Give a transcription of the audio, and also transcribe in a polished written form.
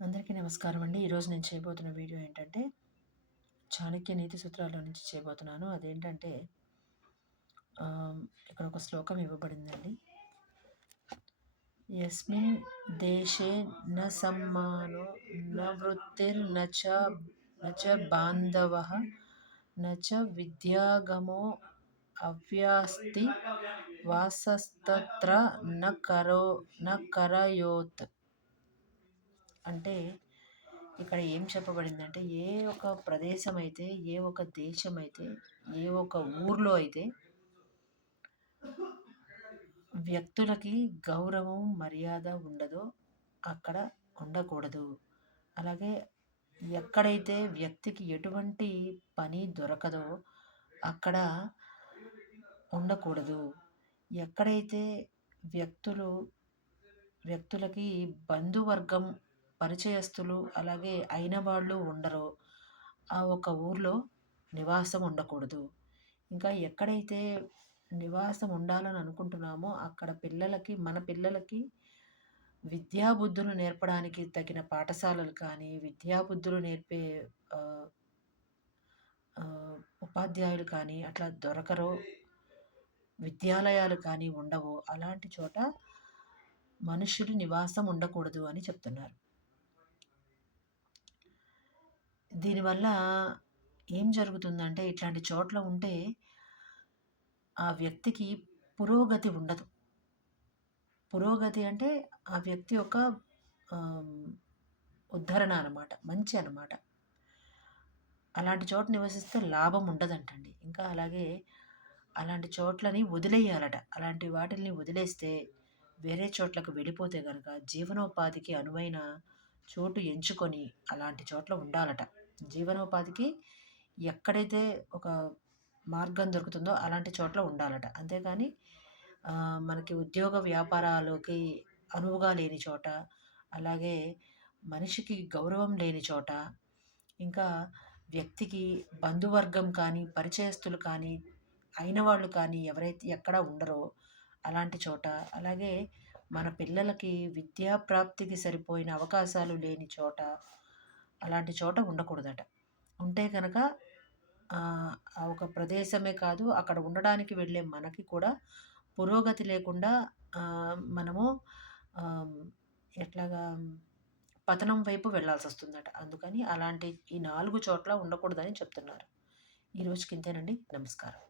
అందరికీ నమస్కారం అండి. ఈరోజు నేను చేయబోతున్న వీడియో ఏంటంటే, చాణక్య నీతి సూత్రాల్లో నుంచి చేయబోతున్నాను. అదేంటంటే ఇక్కడ ఒక శ్లోకం ఇవ్వబడిందండి. యస్మిన్ దేశే న సమ్మానో న వృత్తిర్న చ బాంధవః న చ విద్యాగమో అవ్యాస్తి వాసస్తత్ర న కరయోత్. అంటే ఇక్కడ ఏం చెప్పబడిందంటే, ఏ ఒక ప్రదేశం అయితే, ఏ ఒక దేశం అయితే, ఏ ఒక ఊర్లో అయితే వ్యక్తులకి గౌరవం మర్యాద ఉండదో అక్కడ ఉండకూడదు. అలాగే ఎక్కడైతే వ్యక్తికి ఎటువంటి పని దొరకదో అక్కడ ఉండకూడదు. ఎక్కడైతే వ్యక్తులకి బంధువర్గం, పరిచయస్తులు అలాగే అయిన వాళ్ళు ఉండరో ఆ ఒక ఊర్లో నివాసం ఉండకూడదు. ఇంకా ఎక్కడైతే నివాసం ఉండాలని అనుకుంటున్నామో అక్కడ మన పిల్లలకి విద్యాబుద్ధులు నేర్పడానికి తగిన పాఠశాలలు కానీ, విద్యాబుద్ధులు నేర్పే ఉపాధ్యాయులు కానీ అట్లా దొరకరో, విద్యాలయాలు కానీ ఉండవో అలాంటి చోట మనుషులు నివాసం ఉండకూడదు అని చెప్తున్నారు. దీనివల్ల ఏం జరుగుతుందంటే, ఇట్లాంటి చోట్ల ఉంటే ఆ వ్యక్తికి పురోగతి ఉండదు. పురోగతి అంటే ఆ వ్యక్తి యొక్క ఉద్ధరణ అనమాట, మంచి అనమాట. అలాంటి చోట నివసిస్తే లాభం ఉండదంటండి. ఇంకా అలాగే అలాంటి చోట్లని వదిలేయాలట. అలాంటి వాటిల్ని వదిలేస్తే వేరే చోట్లకు వెళ్ళిపోతే కనుక జీవనోపాధికి అనువైన చోటు ఎంచుకొని అలాంటి చోట్ల ఉండాలట. జీవనోపాధికి ఎక్కడైతే ఒక మార్గం దొరుకుతుందో అలాంటి చోట్ల ఉండాలట. అంతేకాని మనకి ఉద్యోగ వ్యాపారాలకి అనువుగా లేని చోట, అలాగే మనిషికి గౌరవం లేని చోట, ఇంకా వ్యక్తికి బంధువర్గం కానీ, పరిచయస్తులు కానీ, అయిన వాళ్ళు కానీ ఎవరైతే ఎక్కడ ఉండరో అలాంటి చోట, అలాగే మన పిల్లలకి విద్యా ప్రాప్తికి సరిపోయిన అవకాశాలు లేని చోట, అలాంటి చోట ఉండకూడదట. ఉంటే కనుక ఆ ఒక ప్రదేశమే కాదు, అక్కడ ఉండడానికి వెళ్ళే మనకి కూడా పురోగతి లేకుండా మనము ఎట్లాగా పతనం వైపు వెళ్ళాల్సి వస్తుందట. అందుకని అలాంటి ఈ 4 చోట్ల ఉండకూడదని చెప్తున్నారు. ఈ రోజుకి ఇంతేనండి. నమస్కారం.